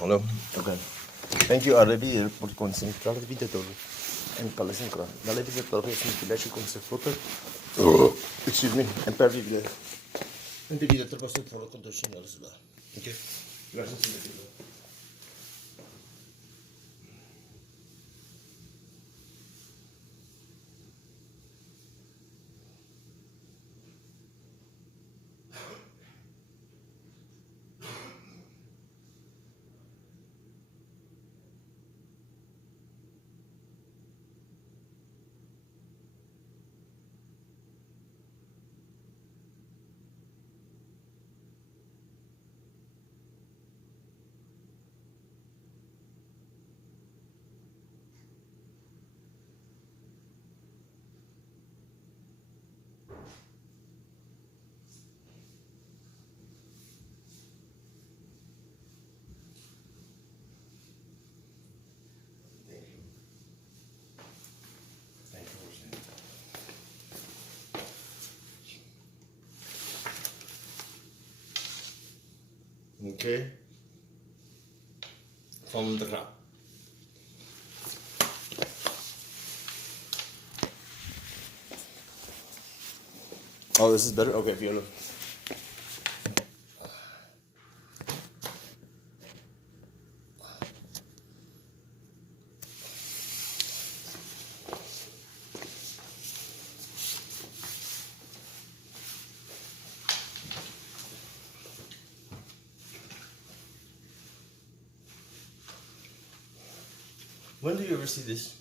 Hello? Ok. Thank you, Arabi, por concentrar el video todo. En Palestina. Dale video todo, es un pilache con se foto. Excuse me, en per video. En video te paso por lo conto sin la. Ok. Gracias por el video. Okay. From the crowd. Oh, this is better? Okay, Fiona. When do you ever see this?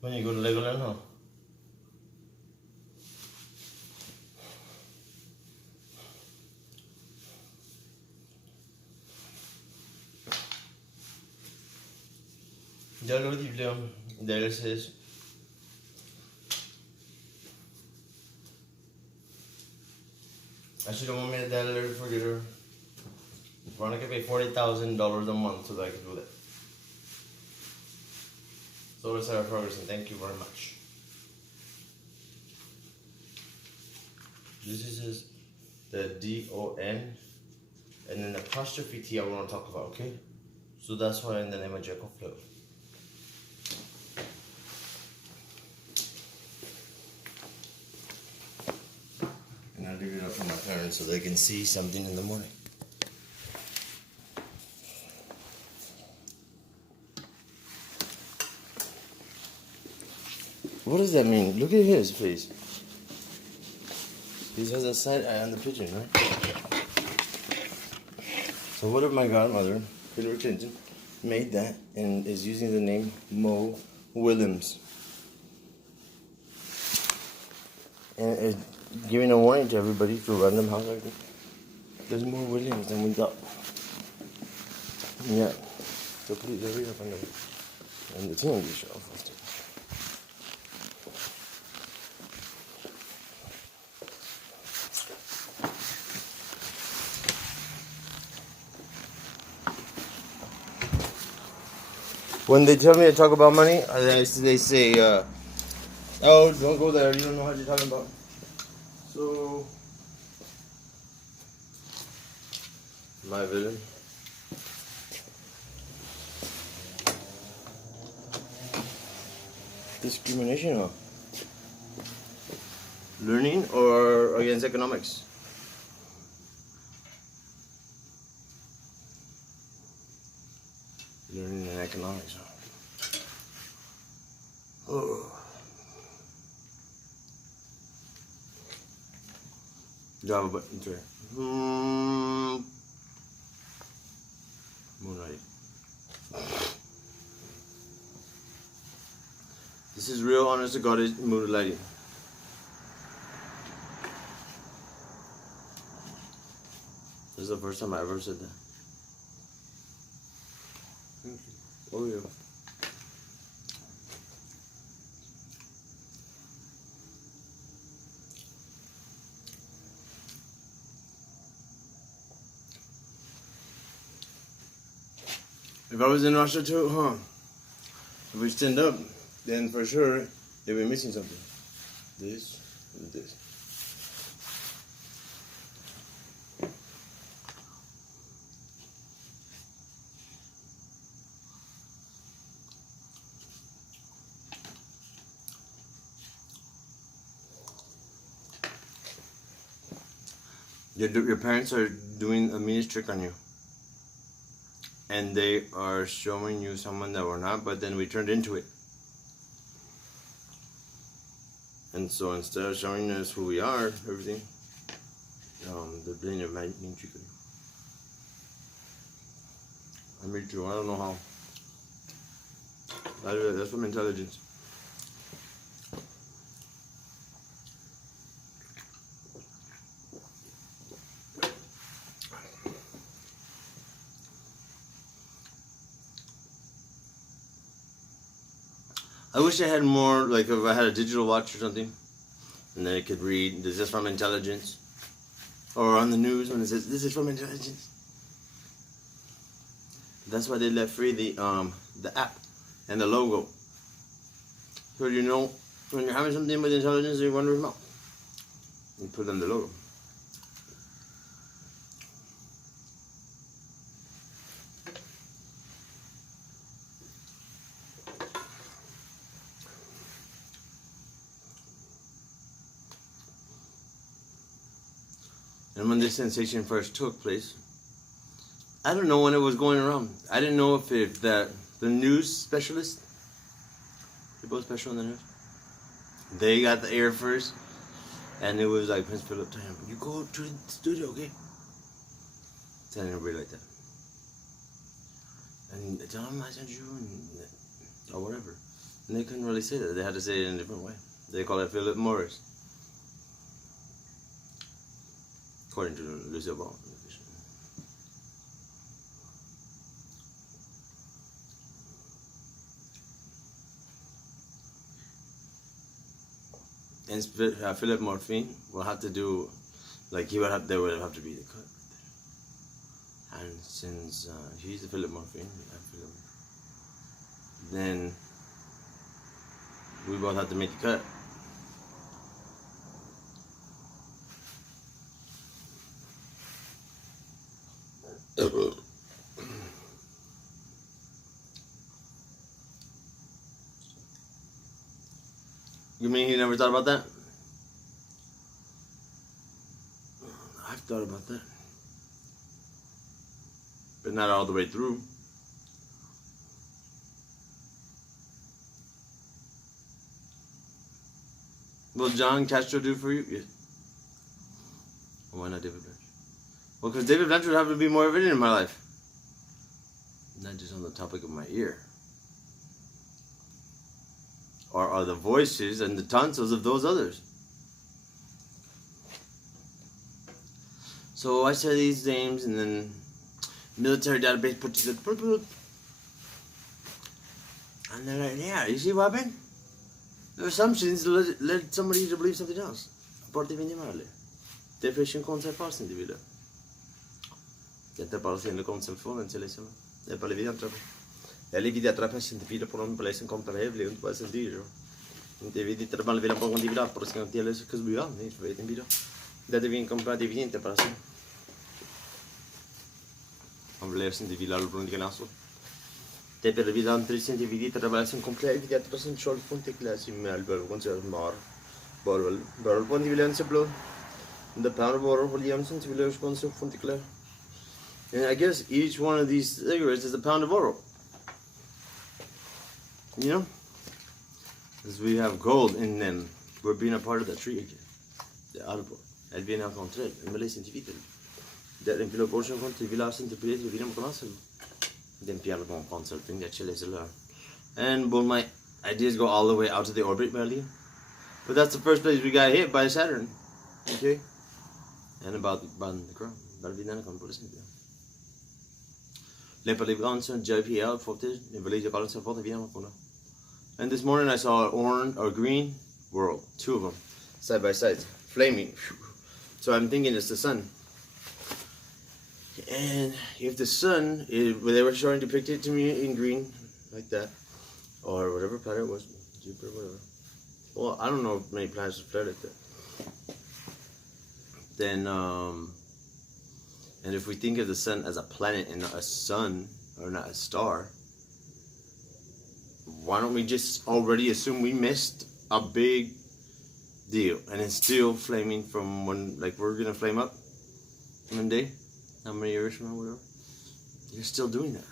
When you go to Legoland, huh? Ya lo di, Leon. There it is. I should have made that alert for her. Veronica pay $40,000 a month so that I can do that. So Sarah Ferguson, thank you very much. This is the D-O-N and then the apostrophe T I want to talk about, okay? So that's why in the name of Jacob Flow. And I leave it up for my parents so they can see something in the morning. What does that mean? Look at his face. He has a side eye on the pigeon, right? So what if my godmother, Hillary Clinton, made that and is using the name Mo Willems? And is giving a warning to everybody to random house like there's more Williams than we thought. Yeah. So please hurry up on the TV show. When they tell me to talk about money, they say, oh, don't go there, you don't know what you're talking about. So, my villain. Discrimination, huh? Learning or against economics? Learning and economics, huh? Oh. Java button tray. Moonlight. This is real, honest to God, moonlighting. This is the first time I ever said that. Oh yeah. If I was in Russia too, if we stand up, then for sure they'll be missing something. This and this. Your parents are doing a meanest trick on you. And they are showing you someone that we're not, but then we turned into it. And so instead of showing us who we are, everything, they're playing a mean trick on you. I mean, true. I don't know how. That's from intelligence. I wish I had more, like if I had a digital watch or something, and then I could read, this is from intelligence. Or on the news when it says, this is from intelligence. That's why they let free the app and the logo. So you know, when you're having something with intelligence, you wonder about. You put on the logo. And when this sensation first took place, I don't know when it was going around. I didn't know if the news specialist, people special in the news, they got the air first, and it was like Prince Philip to him, you go to the studio, okay? Telling everybody like that. And tell them I sent you, or whatever. And they couldn't really say that. They had to say it in a different way. They call it Philip Morris. According to Lucille Ball. And Philip Morphine will have to do, like there would have to be the cut. And since he's the Philip Morphine, then we both have to make the cut. You mean he never thought about that? I've thought about that. But not all the way through. Will John Castro do for you? Yes. Why not David Blanchard? Well, because David Blanchard would have to be more evident in my life. Not just on the topic of my ear. Or are the voices and the tonsils of those others. So I say these names, and then military database put together. And they're like, yeah, you see what happened? The assumptions led somebody to believe something else. Aparte minimale. Depression concept false individual. Inte bara seende konceptionen till liksom. Det är bara vi antar. Jag lever det att passion individual på någon plats som kommer att hävda inte på sin dyr. Inte vi det bara vill på individual på ska inte läsa kus bya, nej för vet individual. Det är vi en komparativ inte bara så. On voulait sin individual på någon annan. Det är vi dan 3 individual trabalhar sem complet vi det passion sol fonte classe med alber concert mar. Bor på individual se blå. The powder water Williamson to village concept fonte classe. And I guess each one of these cigarettes is a pound of oro. You know? Because we have gold in them. We're being a part of the tree again. The arbor. El viene a encontrar. El me le scientifique. That in Philip Ocean Country, Village Interpret, we didn't pronounce it. Then Pierre Bon consulting that Chile is learn. And when my ideas go all the way out to the orbit, earlier. But that's the first place we got hit by Saturn. Okay? And about the ground. That'll be none of them. And this morning I saw an orange or green world, 2 of them, side by side, flaming. So I'm thinking it's the sun. And if the sun, they were showing depicted to me in green, like that, or whatever planet it was, Jupiter, whatever. Well, I don't know if many planets flare like that. Then, and if we think of the sun as a planet and not a sun, or not a star, why don't we just already assume we missed a big deal, and it's still flaming from when, like we're gonna flame up? one day, how many years from now, whatever, you're still doing that.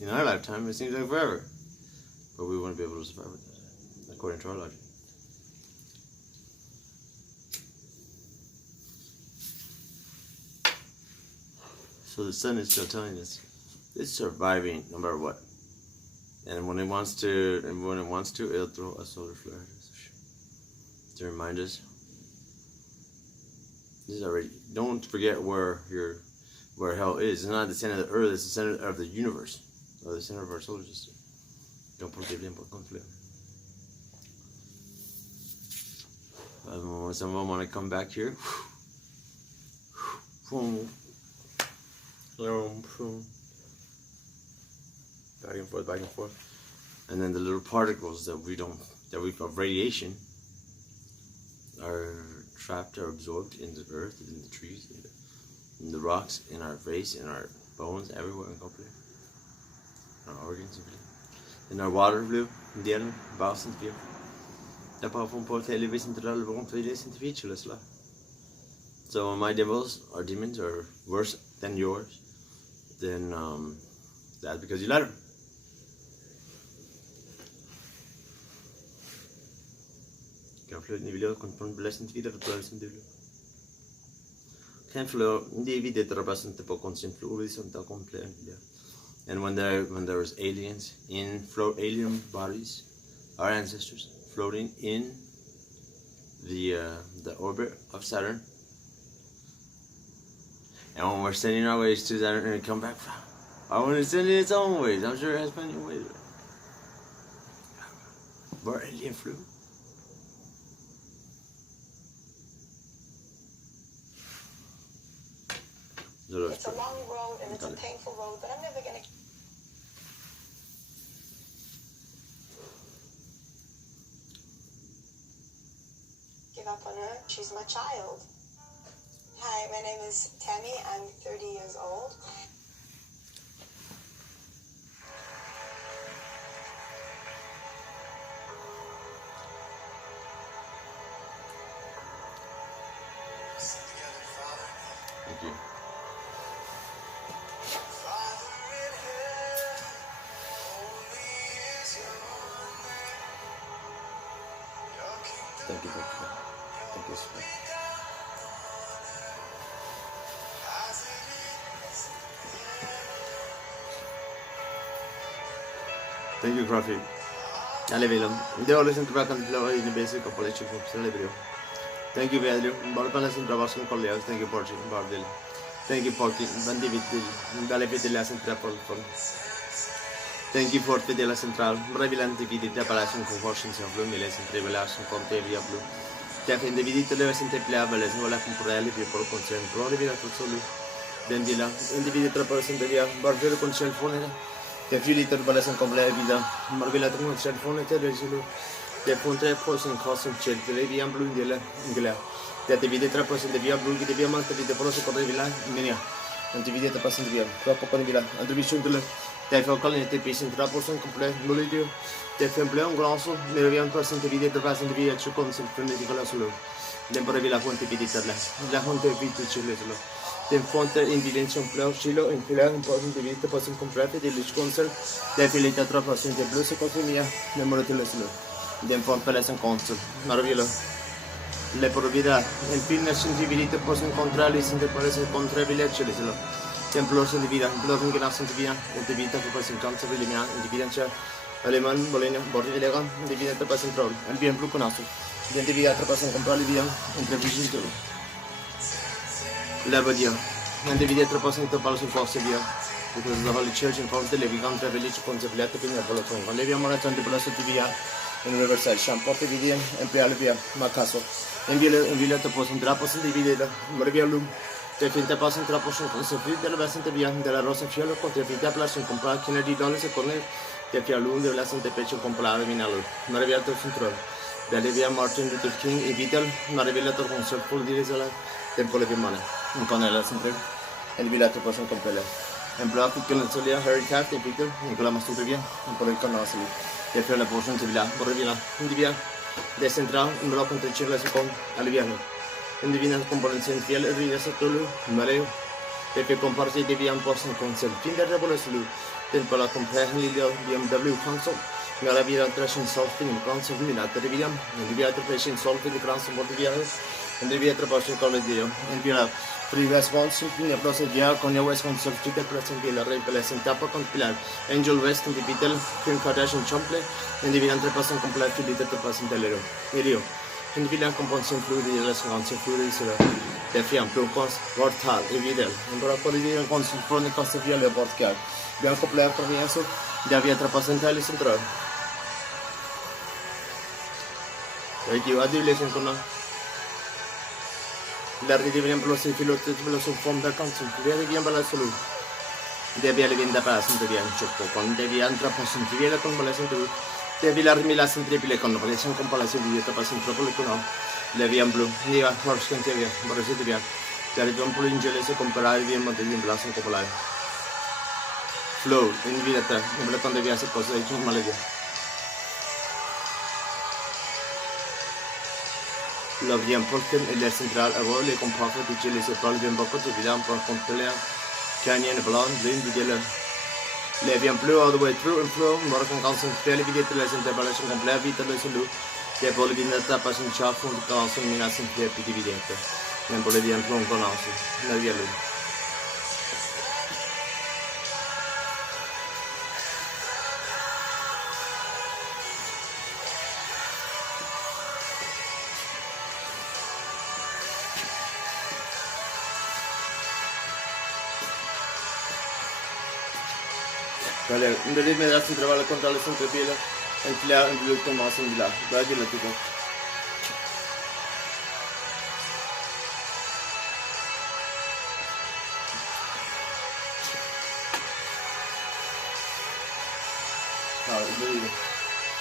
In our lifetime, it seems like forever. But we wouldn't be able to survive with that, according to our logic. So the sun is still telling us it's surviving no matter what. And when it wants to, it'll throw a solar flare to remind us. This is already. Don't forget where hell is. It's not the center of the earth. It's the center of the universe, or the center of our solar system. Don't put it in por conflict. Someone want to come back here. Back and forth, back and forth. And then the little particles of radiation are trapped or absorbed in the earth, in the trees, in the rocks, in our face, in our bones, everywhere in our organs, in our water blue, in the air, bouncing view. So my devils or demons are worse than yours, then that's because you let them. And when there was aliens in alien bodies, our ancestors floating in the orbit of Saturn, and when we're sending our ways to Saturn and come back, I want to send it its own ways. I'm sure it has plenty of ways. But alien flew. It's a long road and it's a painful road, but I'm never gonna give up on her. She's my child. Hi, my name is Tammy. I'm 30 years old. Thank you. Thank you. Thank you, sir. Thank you, Coffee. Allez, Willem. Det var liksom tilbake til å inn i basic og på det ikke så det blir jo. Thank you, Pedro. Bare på nesten bra som kollega. Thank you, Porci. Bare vil. Thank you, Porci. Vendi vitil. Dale vitil la central por. Thank you, Porci de la central. Revilanti vidite para un conversion se hablo miles entre velas un conte via blu. Te afende vidite le sente pleable les vola temporale via por concern. Pro de vida tutto solo. Dendila. Individu tra per sente via. Barger con cell phone. Te filiter para sen completa vida. Marvela con cell phone te resolo. Te punte posen cosum cell te via blu ingela. Te divide tra per sente via blu che via manca di pro se corre via ingenia. Non ti vide te passen via. Troppo con via. Andivision de te fa calling te pisen tra per sente completa. Nolito. Te fa un grosso, ne via per sente vide te passen via ci con sempre di quella solo. L'empore via fonte vide terla. La fonte vide ci le den fonte in evidenza un pleo chilo in pleo un po' di vita possono comprare delle console le filita troppo sente blu se consumia nel modo di leslo den fonte le console maravilla le provvida in film sensibilità possono incontrare sente parece contrabile eccetera den plus di vida blood che nasce di via e di vita che possono incontrare le mia di evidenza aleman bolena bordi di lega di vida te possono trovare il bien blu con asso den di via possono comprare via entre visito Labadia, and the video represents the policy of Sevilla, because the Holy Church informs the Levi country village contemplate the Polaton, Olivia Marathon de Plaza Via, in Riverside, Champorte Vidia, and Pialvia, Macaso, and Villa to post and drapos in the video, Maravia Lum, the Finta Pass and Trapos and Consefit, the Basant Via, de la Rosa Fialo, the Finta Plus and comprar Kennedy Dollars a corner, the Fialum, the Lasan de Pecho Comprar Minalo, Maravia to Central, the Olivia Martin Luther King, Evital, Maravilla to Concert for the Rizala, Temple of Mana. Con el siempre el bilato possono comprare en blocco che non solia Harry Taft e Peter in quella mastura via un po' del canale e per la portion di via vorrei via di via de central un blocco entre Chile e con Aliviano Individual components in fiel riasatulu, Mario. If you compare the Debian person concept in the revolution, then Pala compare BMW console. Maravilla Trashing Solving in Council Minata Debian, and the other patient solving the Council of the Vias, and the other person called the and you have previous ones in the process on your West Council, Chica Present Villa, Repeless and Tapa Compilar, Angel West and the Beetle, Kim Kardashian Chompley, and the other person complied to the person Telero. Individual components fluid is concept fluid the fiam plumpos vortal evidel embora collision concept from the concept via le vortal bianco player provienzo de avia trapasentali central thank you adulation con la ridividiamo plus filote plus form da concept via di ambala solu de avia le vinda pass de via chocco con de via trapasentali via con bala central de via la centripile con population comparazione di trapasentali con le vien blu, ni va forse che via, vorrei via. La vien blu in gelese comprare via ma degli blason popolare. Flow, in via tra, in bla quando via se cosa è un male via. La vien polken e la central a volle con proprio di gelese pal vien poco di via un po' completa. Canyon blonde, lin di gela. Le vien blu all the way through and flow, more con constant fairly via la central completa vita le solu. Che vuole venire da passare in ciao con il minaccia di dividente. Non vuole dire non conosce, non via lui. Vale, non devi darsi trovare contro le centrapile. En flera underlukten var som ville. Börjar gilla typ av. Ja, det blir ju.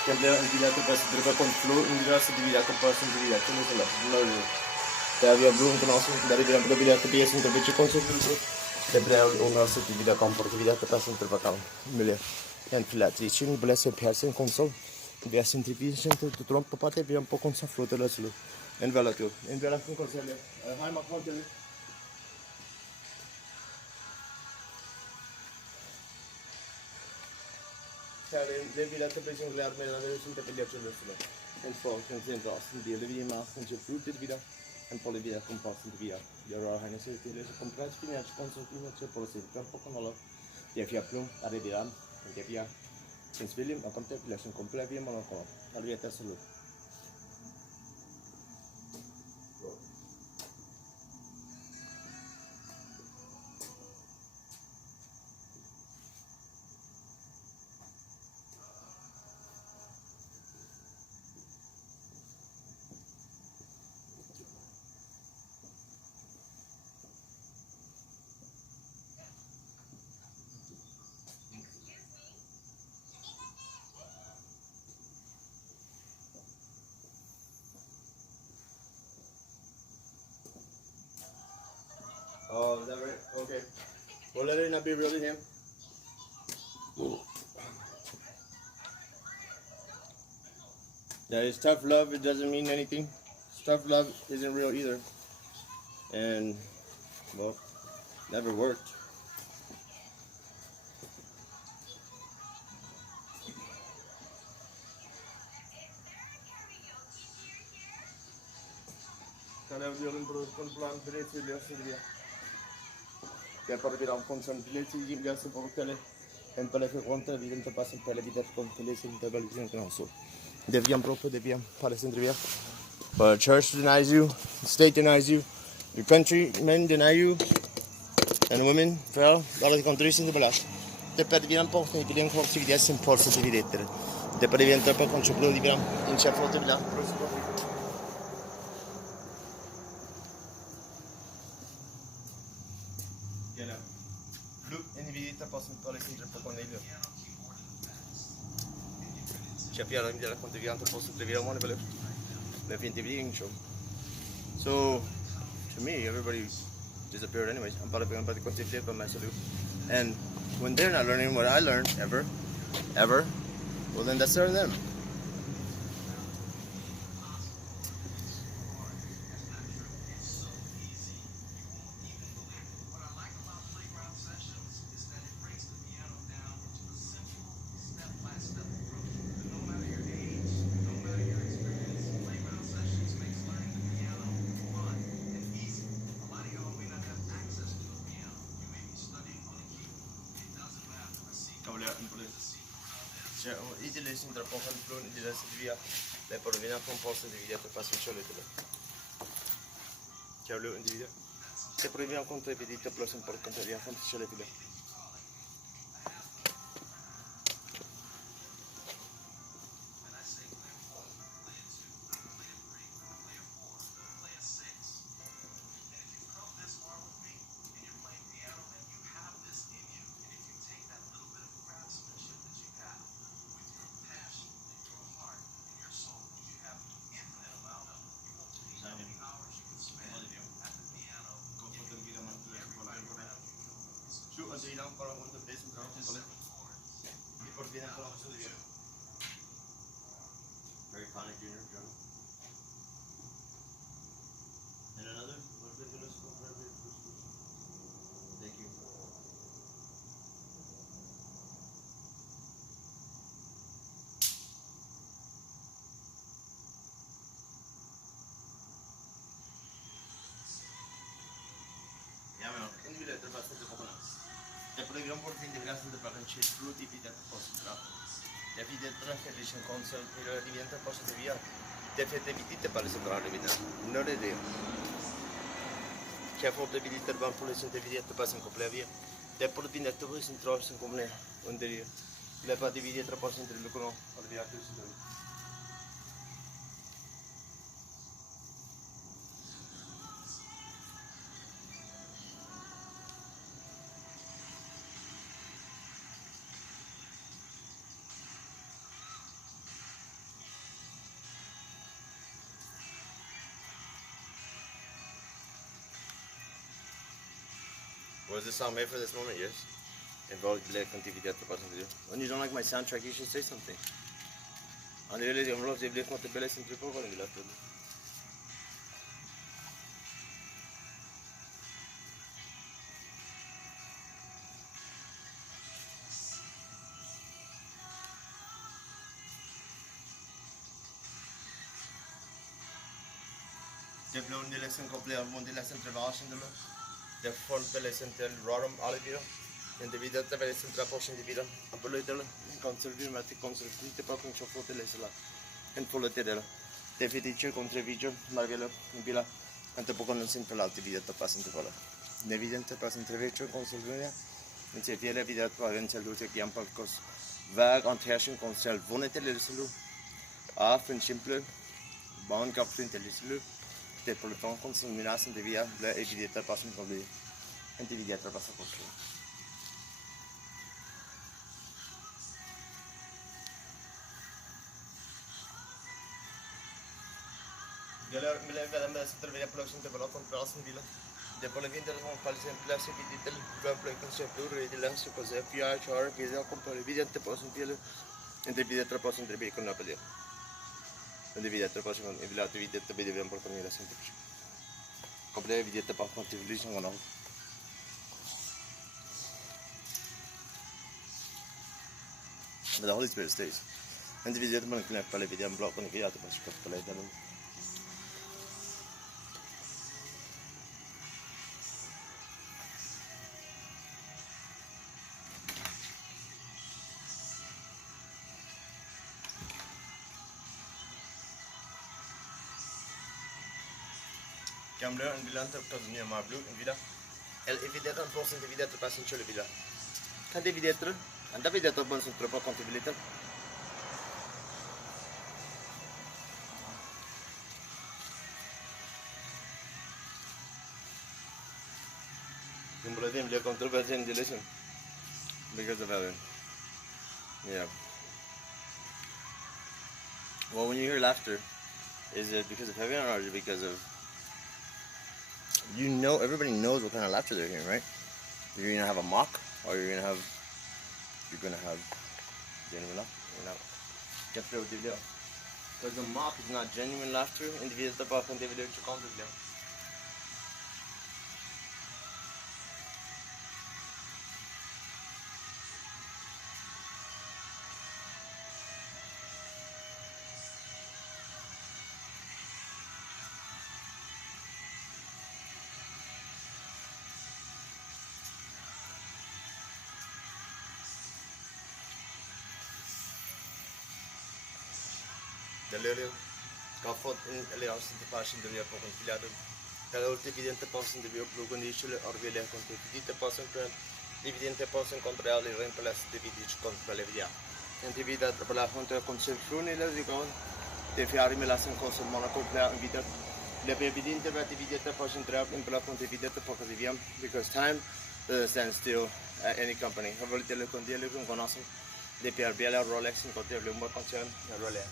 Kan bli en gilla typ av driva kontroll, en gilla så divida komparsen divida. Kan du säga? Där vi har blod på oss, där vi har blod att be som det blir kontroll. Det blir under så divida kompar divida att passa inte på kan. Miljö. En flattrition blesse person console via centripation to trompa pate via un po' con sa flotte la solo en velato en vela con console hai ma quanto le via te penso che arme la vedo sempre per gli altri solo en for con sempre in di le via ma con c'è fruit via en poi le via composto via io ora hai se ti le comprare fino a sponsor fino c'è poi se per poco non lo ti fia plum arriveranno che via in film a contemplazione completa via monaco arrivata solo Oh, is that right? Okay. Well, let it not be really him. That is tough love. It doesn't mean anything. Tough love isn't real either. And, well, never worked. Kan jag göra en plan för det till lösa det? Que partirá con son bilhete y gas por tele en para que contra evidente pasa en tele vida con tele sin televisión que no so deviam proprio deviam para centrivia but church denies you, state denies you, your country men deny you, and women well alla country sin belas te per vian posto ni bien corsi di essere forse di vedere te per diventare per conceplo di viam in certo di là Capiamo che la contriviamo un po' su triviamo le finti video show. So to me everybody disappeared anyways. I'm about to continue by myself. And when they're not learning what I learned ever, well then that's on them. Cioè, iti le sin tra poco di la via, le porvina con posto di via per passare ciò le tele. Ciao le di via. Se proviamo con te vedete plus importante via con ciò le tele. Şu acıyla para onda besin tarafı böyle. Bir porvina para olsun diyor. Very Connick Jr. drum. And another, what's the good school? Thank you. Ja, men in vill jag fast inte på något. Det program por fin de gracias de para encher fruit y pita concentrado. Ya vi de traje de chen console pero de viento paso de via. De fait de vidite para se tra de vida. No le de. Que for de vidite ban pour les de vidite pas en complet via. De por fin de tout sin trop sin complet. On dirait. Le pas de vidite pas entre le cono. Pour via tout ça. Was this song made for this moment? Yes. Involved black on TV that person to do. When you don't like my soundtrack, you should say something. On the reality, I'm lost. If they want to balance in triple, I'm left with. Det blev en lesson komplet av en lesson till varsin då. Det folk vill lesson till Roram Olivia. En divida te vede centra portion di vida. A bello del conservi ma ti conservi te proprio ciò foto le sala. En folle te dela. Te vedi c'è contro video, ma velo in bila. Ante poco non sempre l'alti video te passa in vola. Ne evidente passa in video conservi. Men se viene video va in cell luce che ampal cos. Väg an herrschen konsel vonete le salo. A fin simple. Ban kapten te le salo. Te por le temps consumirasen de via la evidente passa in vola. Ante video te passa por Gala me leva da se trevia production de balcon prasen vila. De por le vinter con false en place viditel plan concept de la se cosa PHR que ya con por evidente pasen vila. Entre video tra pasen entre con la pelea. Entre video tra pasen con vila te video te video por con la sempre. Complet video te pas contribution on. But the Holy Spirit stays. Entre video te man con la video en block con via te pas con la Camera en villa te così ma blu in villa. El evidente un po' se video te passa in cielo villa. Kan det vidare? Anda video te bon sempre po contabilità. Simbolo di le controversie in relation. Because of Ellen. Yeah. Well, when you hear laughter, is it because of heaven or is it because of... You know, everybody knows what kind of laughter they're hearing, right? You're gonna have a mock, or you're gonna have genuine laughter. You know, just throw the video. Because the mock is not genuine laughter, and the video is about when they video to counter video. Nalero, Kafot in Elias the passion the Yapo Filado, Hello, dividend person the Yoke initially or Villa contributed the person dividend the person contrarily reimplace dividend controlevia. And divida la hunter concepzione la rigon, the Fiari Melasson Consul Monaco Player and Vita. Le evidente va dividere person trap in plafond dividete poco di via because time stands still at any company. A volte le condiele con conosco de per bella Rolex in conte le un po' funzione Rolex.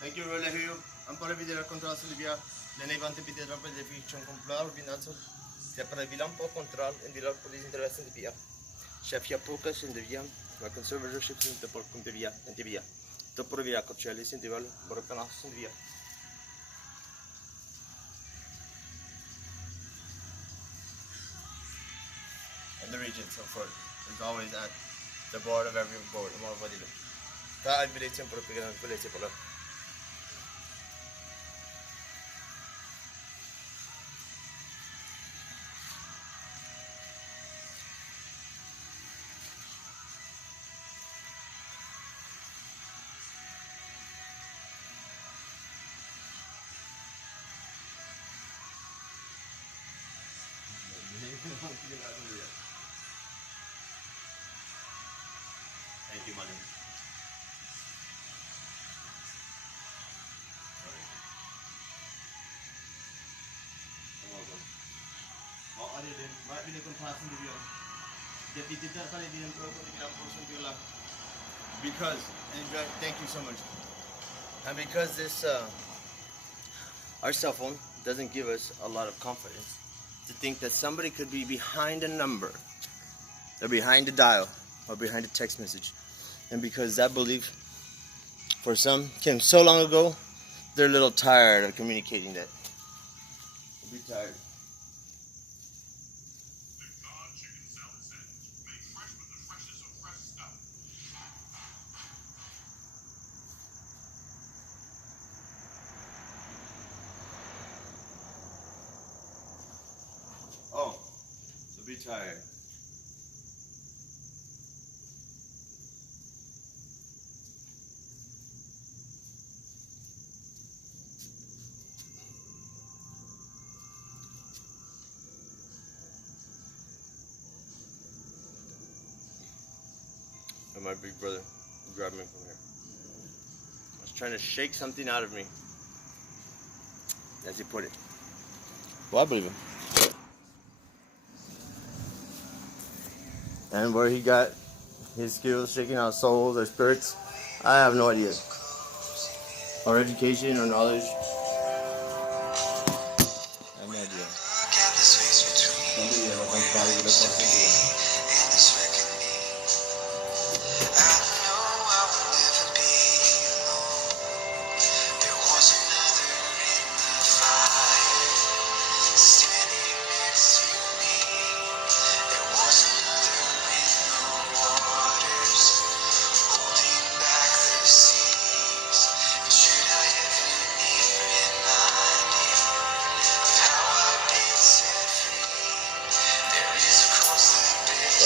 Thank you, Rolex. I'm para videre control Silvia. Le nevante videre per le fiction comprar vinazzo. Se para bilan po control en bilan por interesse de via. Chef ya pocas en de via. La conservatorship in por con de via en de via. To por via capchali sin de val, por canas sin via. And the regents, of course, is always at the board of every board. More body. Ta al biletin por pegar al biletin por Thank you, Madam. Because, thank you so much. And because this, our cell phone doesn't give us a lot of confidence to think that somebody could be behind a number, or behind a dial, or behind a text message. And because that belief, for some, came so long ago, they're a little tired of communicating that. They'll be tired. Oh, so be tired. And my big brother grabbed me from here. I was trying to shake something out of me, as he put it. Well, I believe him. And where he got his skills shaking out souls or spirits, I have no idea. Or education or knowledge. I have no idea.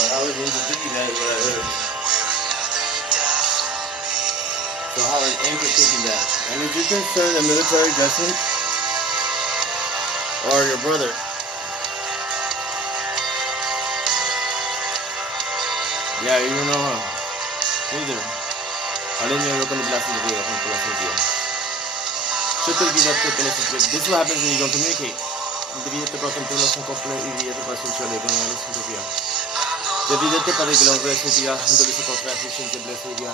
I was into thinking that what I heard. So how is Anchor taking that? And is you concerned the military adjustment? Or your brother? Yeah, you don't know, huh? Neither. Alin yung con the blessing video, con the video. This is what happens when you don't communicate. Devi te proprio con la coppia e via te passo in cielo con la lista via. Devidete para que lo reciba, entonces se podrá decir que blessing,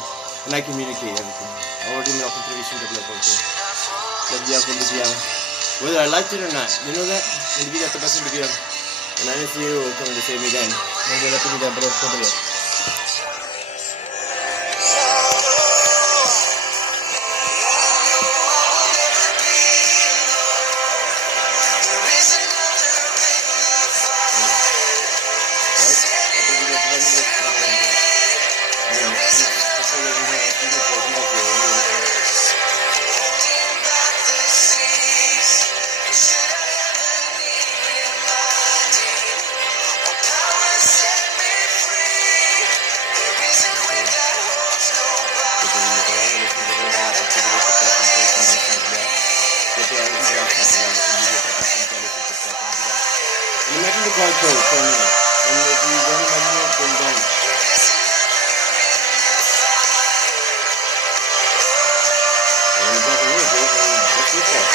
and I communicate everything. I already know contribution to blood culture. Whether I liked it or not, you know that? And I didn't see you coming to save me then. QR code for me. And if you don't have it, then don't. And you got the new bro, what's your fault?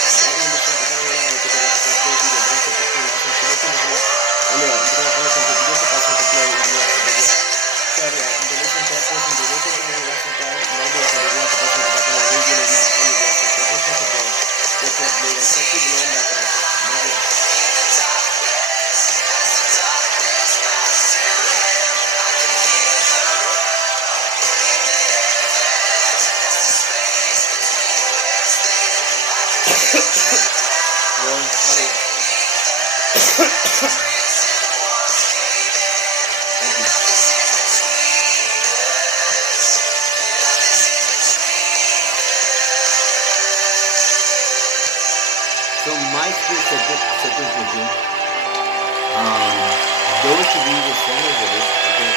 So my school setup routine, those should be the same as it is, because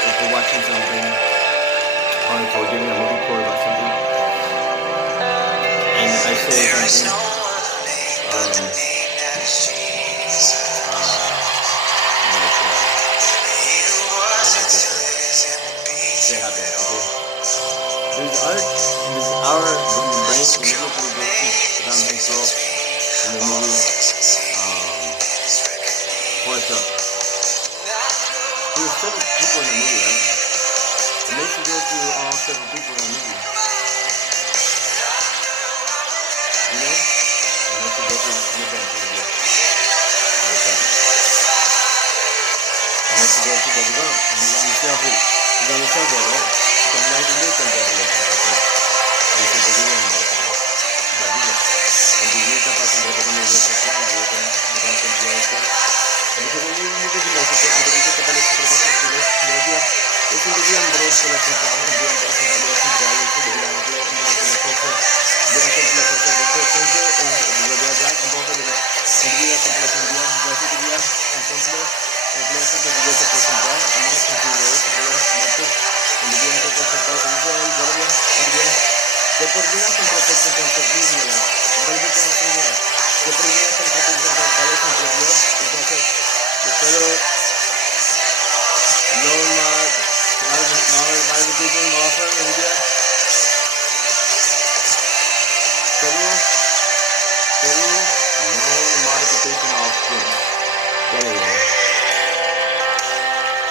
if we're watching something, or if we're giving a movie report about something, and I say something, there's art, there's our brain immediately goes to something slow in the movie, Forrest Gump. There's 7 people in the movie, right? It makes you go through all 7 people in the movie. You know? It makes you go through the movie. It makes you go through the Gump. He's on the subway, right? He's on the look and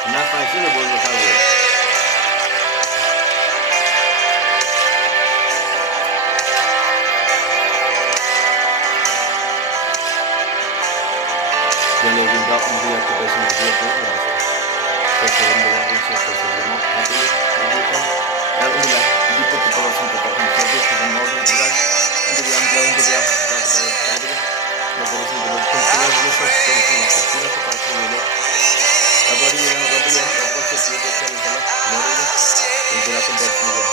not 5 syllables, but 5 words. Then they will drop into the occupation to be a person also. Kasi hindi lang rin siya sa problema. At inilah, dito ko pa rin sa mga service na mga mga mga hindi lang blowing ko diya. Nagkaroon sa mga consular resource ko sa mga sila sa kasi nila. Tapos din yung mga yan, tapos sa sila sa nila. Meron na. Hindi na kung bakit nila.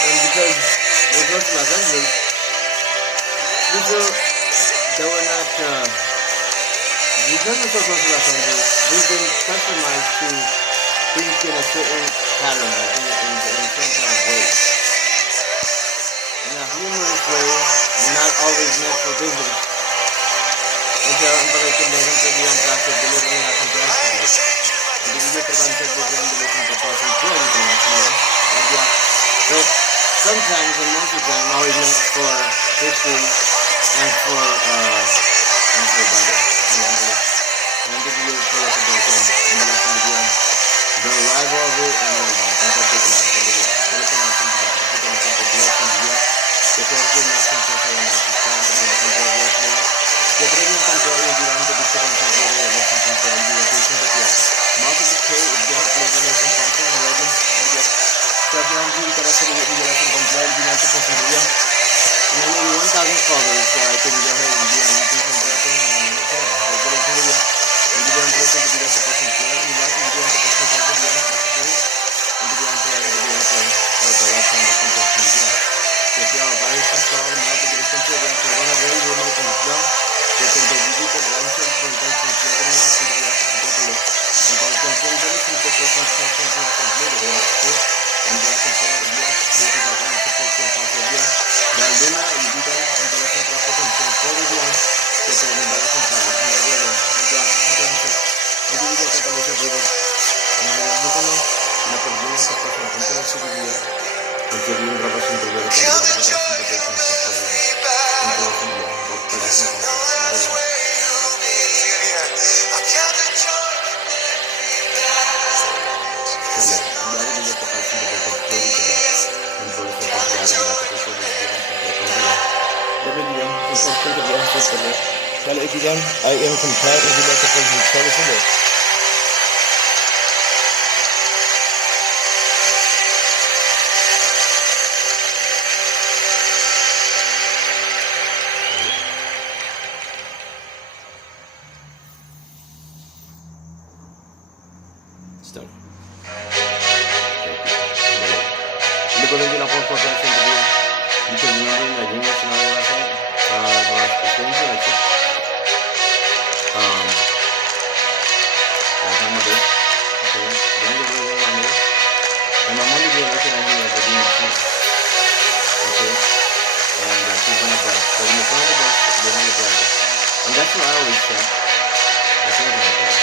And because we're going to Los Angeles, they were not, because we're so close to Los Angeles, we've been customized to think in a certain pattern, I think in some kind of way. In a humorous way, not always meant for business. Kaya ang pagkakaibigan ko yung plastic delivery natin sa Angeles. Hindi nyo trabahan sa program delivery sa plastic delivery. So, sometimes and most of the time, always meant for history and for Bible. And this is your philosophy. The arrival of it and everything. And particular. Followers, so I can go ahead and be on YouTube and get them and Daldena, termina esta próxima punta de seguridad. Conseguir grabación de la kalau ikut I am compliant with the protocol. Stone. Hindi ko rin pinakonsultation to be because remember na yung national lesson experience like that. Like I'm a bit. Okay. Younger version of me. And my mother was working on here as a being a son. Okay. And she's on the bus. So in the front of the bus, behind the driver. And that's what I always think. I think like that.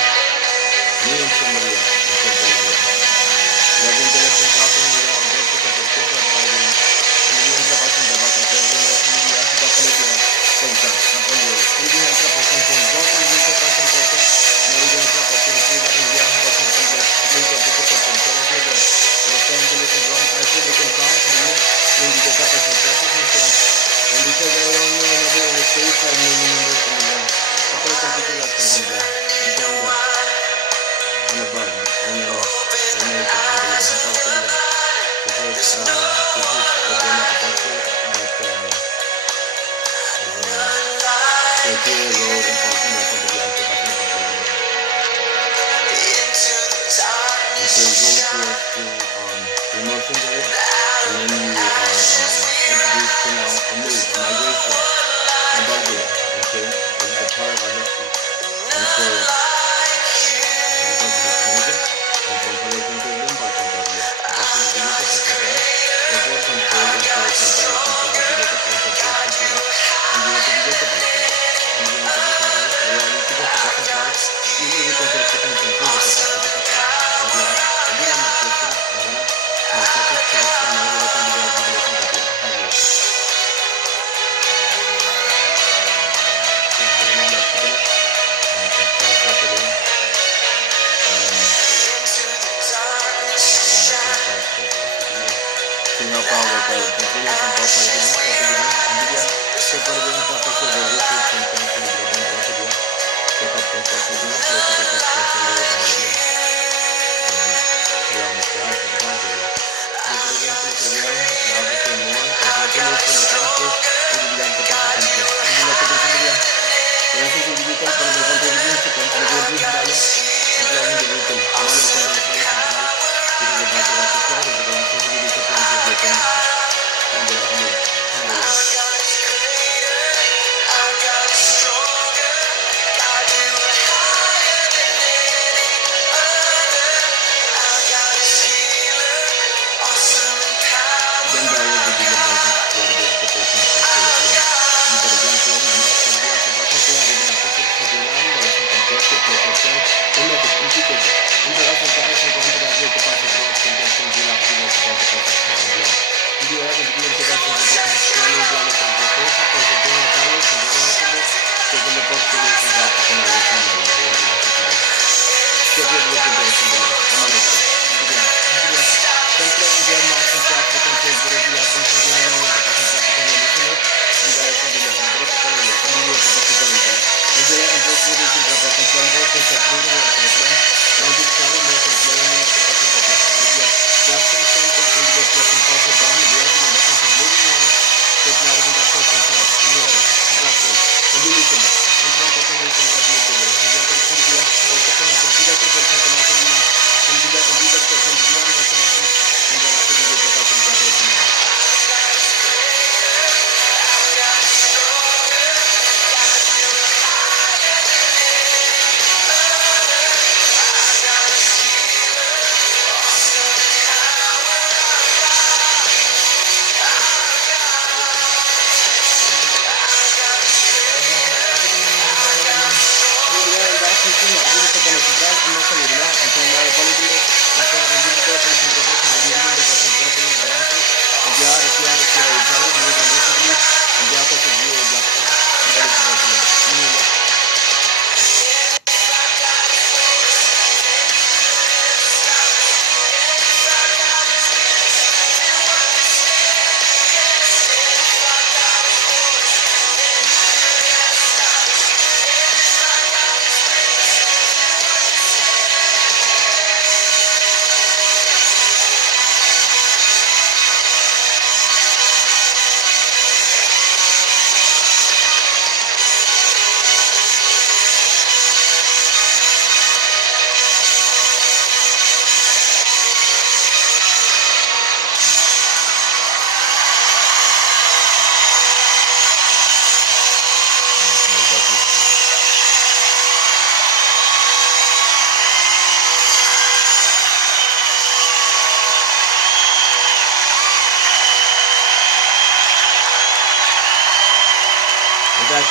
Me and somebody else. La ventilación talking with our objective of the social advisor and the introduction of the control of the media the political center upon the leading introduction to important introduction process American introduction to the India introduction to the legal political control of the responsibility from African country in the introduction process and the federal government in the state and the member in the land upon particular assembly and above and emotions of it, and then you are introduced to now a move, a migration above it, okay? This is a part of our history. And so,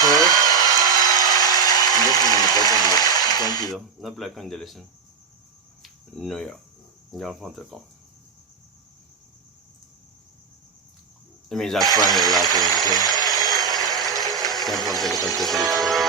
mejor. Tranquilo, no black and delicious. No, ja. Jag får inte komma. It means I'm trying to like it, okay? Can't forget the competition.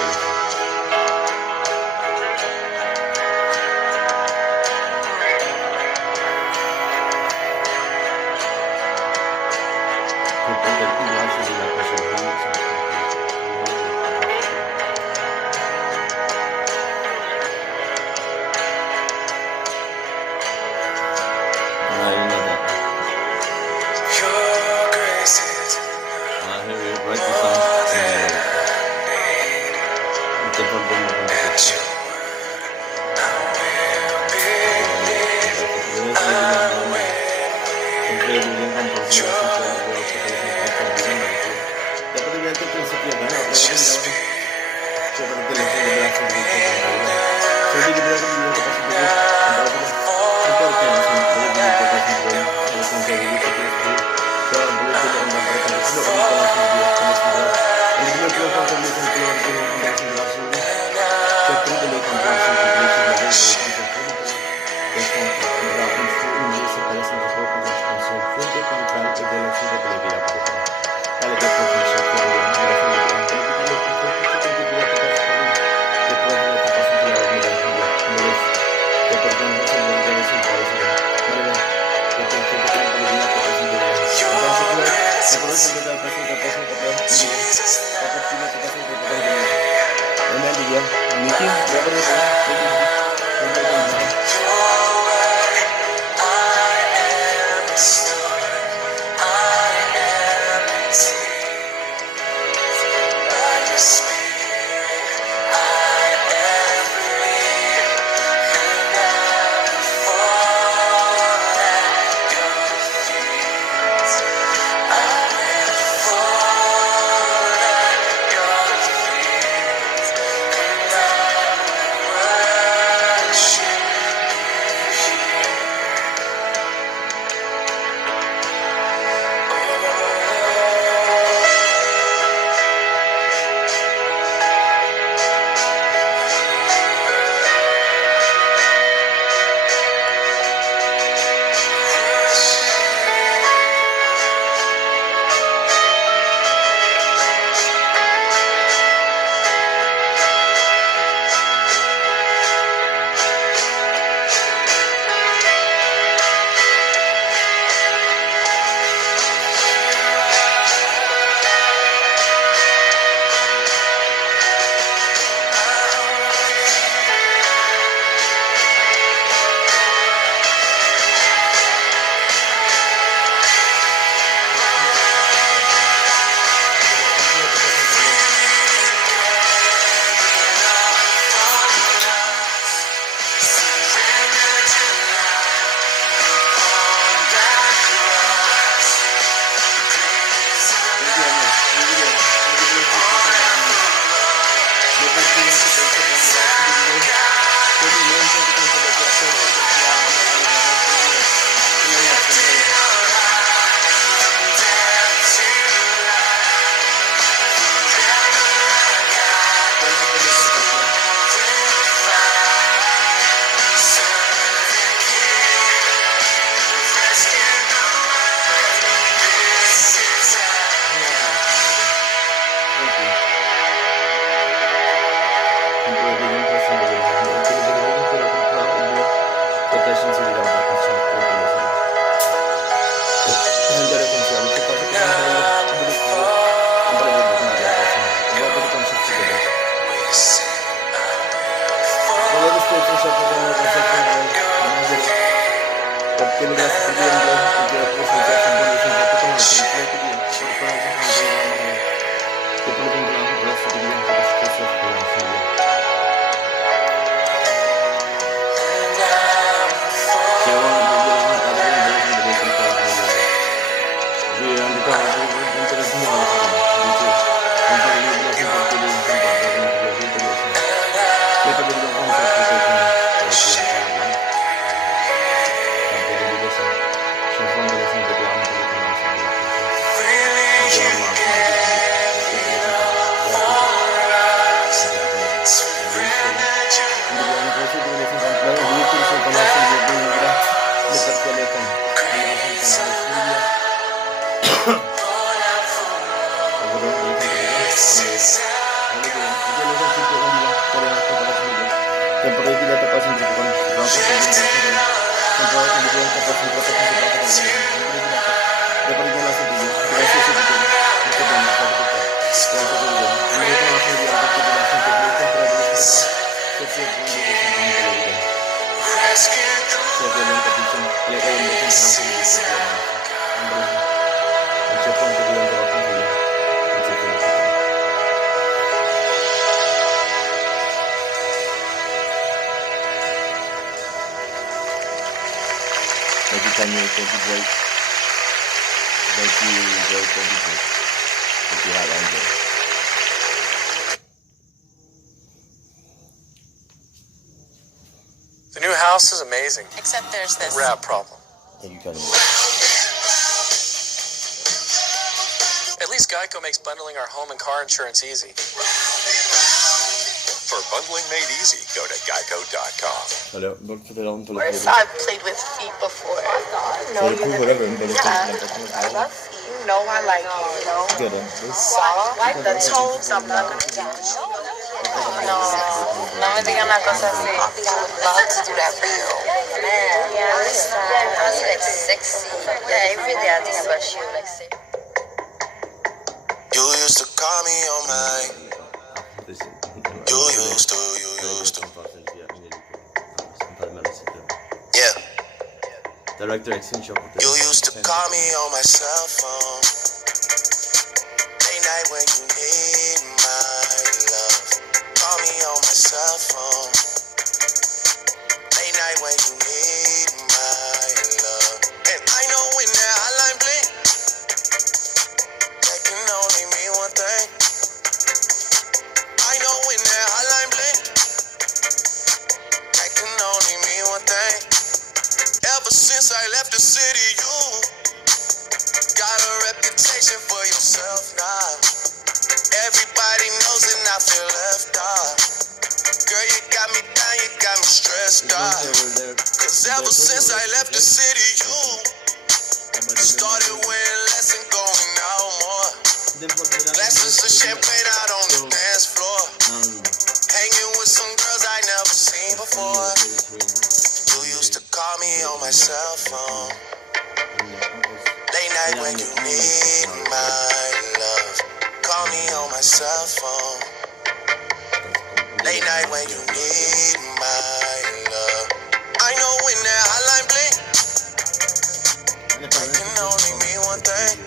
Thank you, Tanya. Thank you, Drake. Thank you, Drake. Thank you, Drake. Thank you, Hot Angel. The new house is amazing. Except there's this. Rat problem. Thank you, Tanya. At least Geico makes bundling our home and car insurance easy. For bundling made easy, go to geico.com. Hello, don't put it on to Or so I've played with feet before. So you put whatever, but it's Yeah. like I love feet. You know I like it, you know. good. Soft, the toes, I'm not gonna do. No me digan una cosa así. I would love to do that for you. Man, yeah, I was like sexy. Yeah, every day I think about you, like sexy. You used to call me on my. Listen. You used to. Yeah. Director Extension. You used to call me on my cell phone. Late night when you need my love. Call me on my cell phone. Late night when you need my love. And I know when that hotline blink, that can only mean one thing. I know when that hotline blink, that can only mean one thing. Ever since I left the city, you got a reputation for yourself now. Everybody knows and I feel left out. Girl, you got me down, you got me stressed out. Cause ever since I left the city, you started wearing less and going out more. Glasses of champagne out on the dance floor. Hanging with some girls I never seen before. You used to call me on my cell phone. Late night when you need my love. Call me on my cell phone. Late night when you need my love. I know when that hotline blink, that can only mean one thing.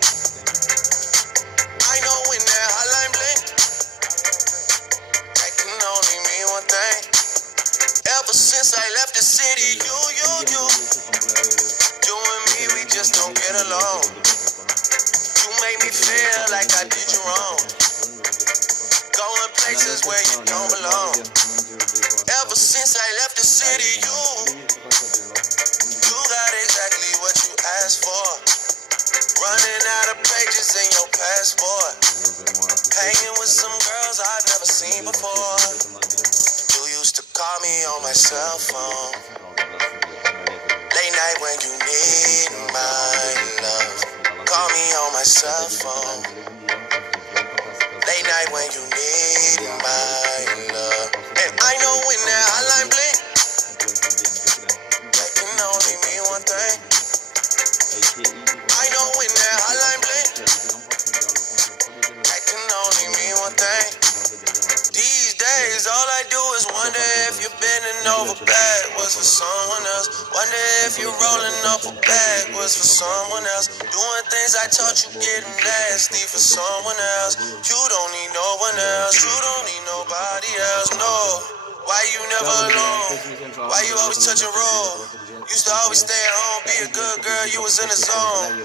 I know when that hotline blink, that can only mean one thing. Ever since I left the city, you and me, we just don't get along. You make me feel like I did you wrong. Going places where you don't belong. Ever since I left the city, you got exactly what you asked for. Running out of pages in your passport. Hanging with some girls I've never seen before. You used to call me on my cell phone. Late night when you need my love. Call me on my cell phone. Late night when you need my love. And I know when that hotline blink, that can only mean one thing. I know when that hotline blink, that can only mean one thing. These days, all I do is wonder if you're bending over backwards for someone else. Wonder if you're rolling up a backwards for someone else. Doing things I taught you getting nasty for someone else. You don't need no one else. You don't need nobody else. No. Why you never alone? Why you always touch a roll? Used to always stay at home, be a good girl. You was in the zone.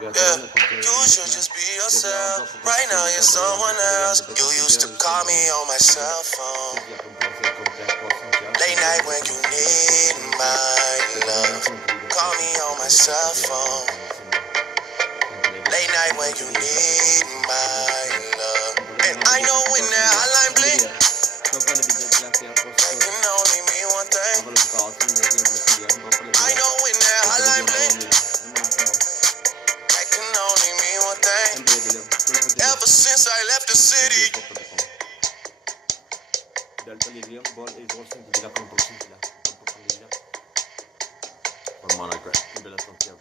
Yeah, you should just be yourself. Right now you're someone else. You used to call me on my cell phone. Late night when you need my love. Call me on my cell phone. Late night when you need my love. And I know when that hotline blink, that can only mean one thing. I know when that hotline blink, that can only mean one thing. Ever since I left the city. Delta Lilian, Ball, 8 volts, 5 la composition. crap. In relation till jag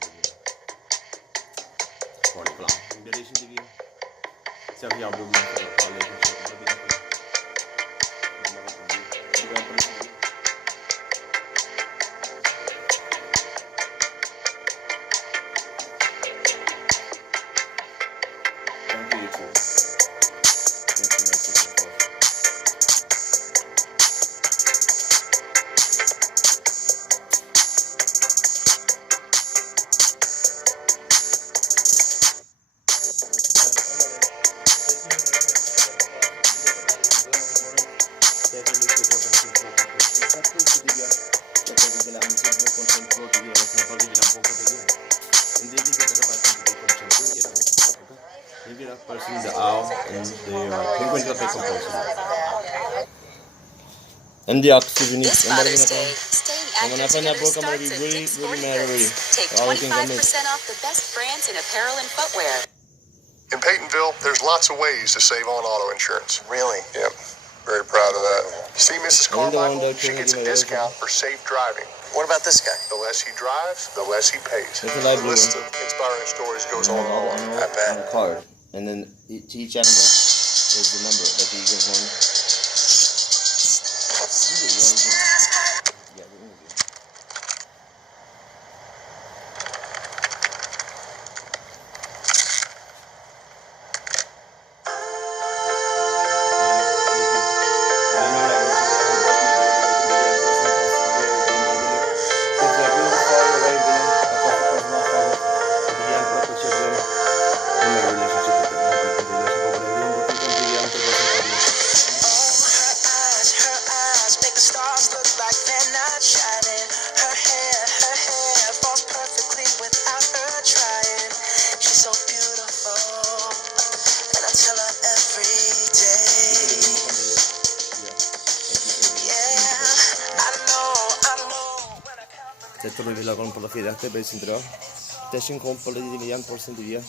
var det plan. In relation till vi. Så jag bor med för att tala lite så det blir inte. Person the owl and the penguin got the composer. And the oxygen is This Father's Day, staying when I active find that together book, I'm gonna starts be at really, Dick's really Sporting mad already. Goods. Take All I think I 25% off the best brands in apparel and footwear. In Peytonville, there's lots of ways to save on auto insurance. Really? Yep. Very proud of that. See Mrs. Carmichael? She gets a discount for safe driving. What about this guy? The less he drives, the less he pays. That's a light The blue list one. of inspiring stories goes on and on. I bet. On a card, and then to each animal is the number that you give one. Yeah, we're gonna do. Se tror vi lagar på la fyra efter börjar sin dra. Det är sin kompis lite igen på sin dia.